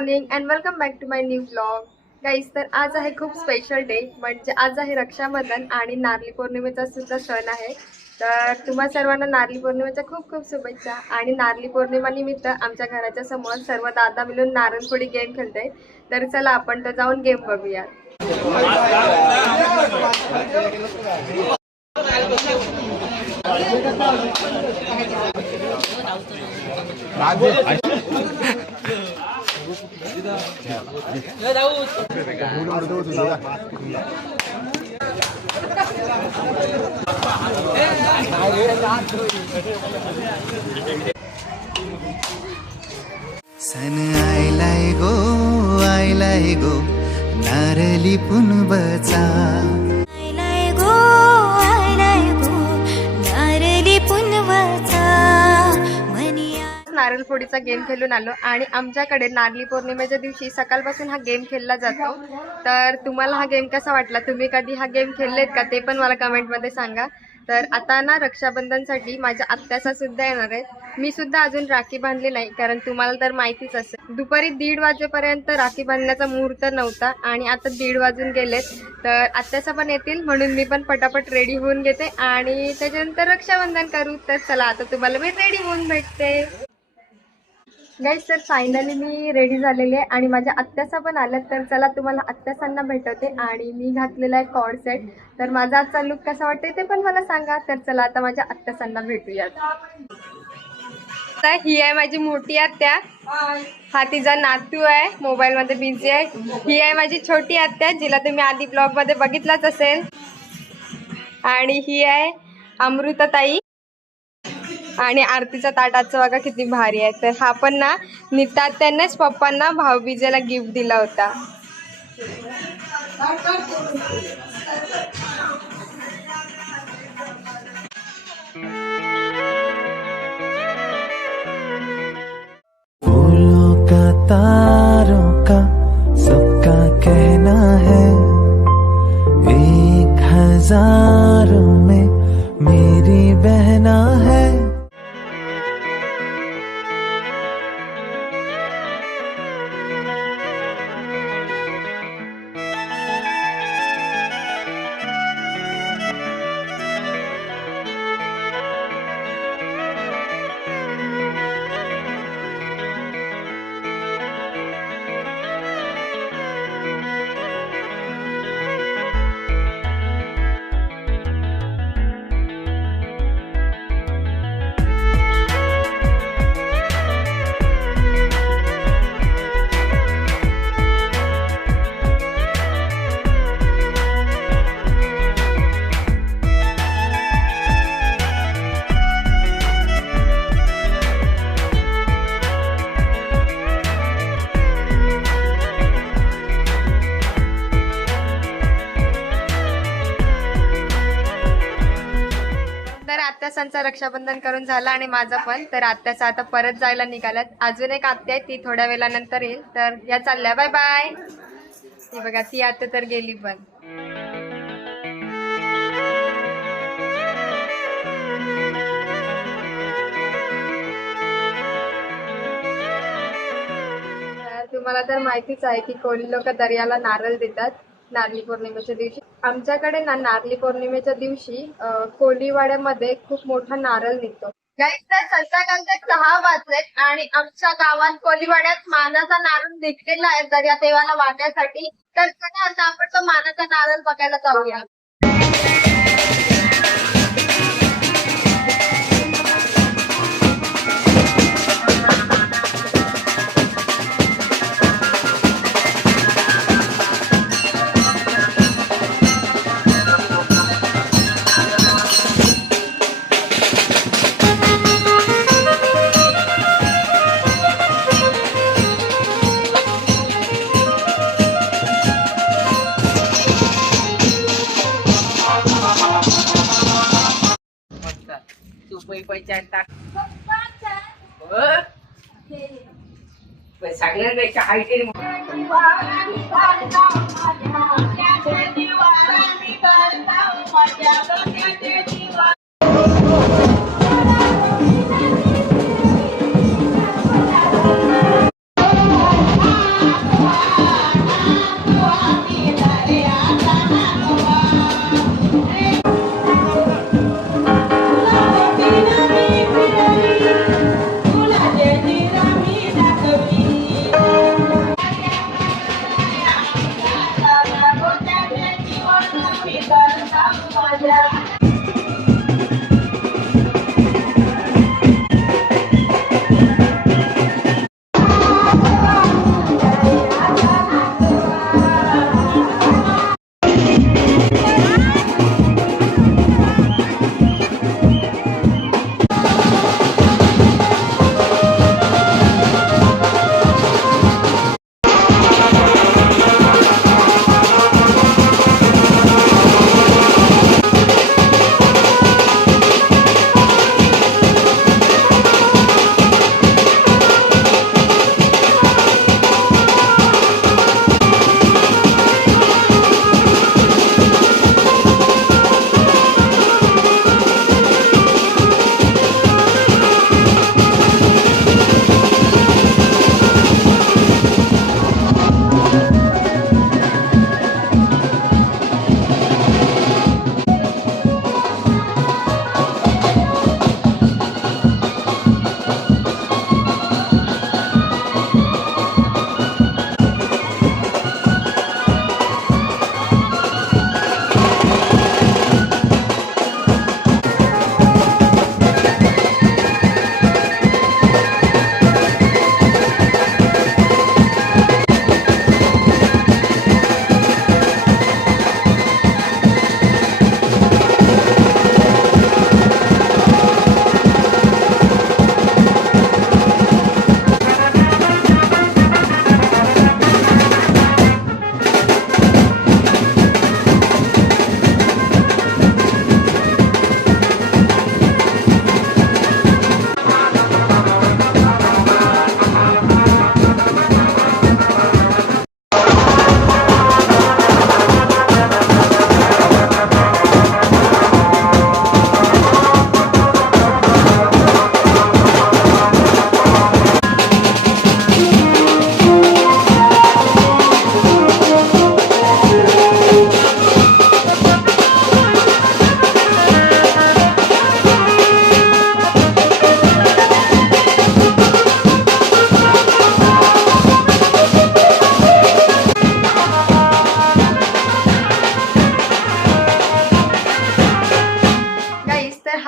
Morning and welcome back to my new blog guys. तर आज आहे खूप स्पेशल डे, म्हणजे आज आहे रक्षाबंधन आणि नारळी पौर्णिमेचा सुद्धा सण आहे. तर तुम्हा सर्वांना नारळी पौर्णिमेच्या खूप खूप शुभेच्छा. आणि नारळी पौर्णिमा निमित्त आमच्या घराच्या समोर सर्व दादा मिळून नारळफोडी गेम खेळते. तर चला आपण तर जाऊन गेम बघूया. सन आयलाय गो नारली पुनबचा आयलाय गो नारली पुनवचा मनिया. नारळ फोडीचा गेम खेळून आलो आणि आमच्याकडे नारळी पौर्णिमेच्या दिवशी सकाळपासून हा गेम खेळला जातो. तर तुम्हाला हा गेम कसा वाटला, तुम्ही कधी हा गेम खेळलेत का, ते पण मला कमेंटमध्ये सांगा. तर आता ना रक्षाबंधनसाठी माझ्या आत्याचा सुद्धा येणार आहे. मी सुद्धा अजून राखी बांधली नाही, कारण तुम्हाला तर माहितीच असेल दुपारी 1:30 वाजेपर्यंत राखी बांधण्याचा मुहूर्त नव्हता आणि आता 1:30 वाजून गेलेत. तर आत्याचा पण येतील म्हणून मी पण पटापट रेडी होऊन घेते आणि त्याच्यानंतर रक्षाबंधन करू. तर चला आता तुम्हाला मी रेडी होऊन भेटते. गाईज, तर फायनली मी रेडी झालेली आहे आणि माझ्या आत्यासा पण आल्यात. तर चला तुम्हाला आत्यासांना भेटवते. आणि मी घातलेला आहे कॉर्ड सेट. तर माझा आजचा लुक कसा वाटते ते पण मला सांगा. तर चला आता माझ्या आत्यासांना भेटूयात. तर ही आहे माझी मोठी आत्या, हा तिचा नातू आहे, मोबाईलमध्ये बिझी आहे. ही आहे माझी छोटी आत्या, जिला तुम्ही आधी ब्लॉगमध्ये बघितलाच असेल. आणि ही आहे अमृताताई. आणि आरतीच्या ताटाचं बघा किती भारी आहे. तर हा पण ना नीता आत्यानेच पप्पांना भाऊबीजेला गिफ्ट दिला होता. फूलों का तारों का सबका कहना है 1000 में मेरी बहना है. तर आत्यासांचं रक्षाबंधन करून झालं आणि माझं पण. तर आत्याचा आता परत जायला निघाल्यात. अजून एक आत्या आहे, ती थोड्या वेळानंतर येईल. तर या चालल्या, बाय बाय. ती बघा, ती आत्या तर गेली पण. तुम्हाला तर माहितीच आहे की कोळी लोक दर्याला नारळ देतात नारळी पौर्णिमेच्या दिवशी. आमच्याकडे ना नारळी पौर्णिमेच्या दिवशी कोळीवाड्यामध्ये खूप मोठा नारळ निघतो. गाईज, तर संध्याकाळचे 6 वाजलेत आणि आमच्या गावात कोळीवाड्यात मानाचा नारळ निघलेला आहे दर्या देवाला वाहण्यासाठी. तर चला आता आपण तो मानाचा नारळ बघायला जाऊया. सगळ्यांपेक्षा हायटेड हा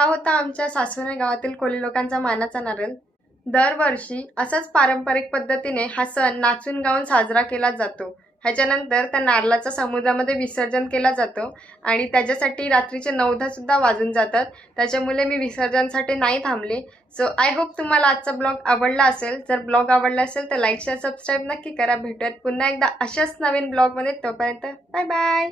होता आमच्या सासवणे गावातील कोळी लोकांचा मानाचा नारळ. दरवर्षी असाच पारंपरिक पद्धतीने हा सण नाचून गाऊन साजरा केला जातो. ह्याच्यानंतर त्या नारळाचा समुद्रामध्ये विसर्जन केला जातो आणि त्याच्यासाठी रात्रीचे 9:10 सुद्धा वाजून जातात. त्याच्यामुळे मी विसर्जनसाठी नाही थांबले. सो आय होप तुम्हाला आजचा ब्लॉग आवडला असेल. जर ब्लॉग आवडला असेल तर लाईक शेअर सबस्क्राईब नक्की करा. भेटूयात पुन्हा एकदा अशाच नवीन ब्लॉगमध्ये. तोपर्यंत बाय बाय.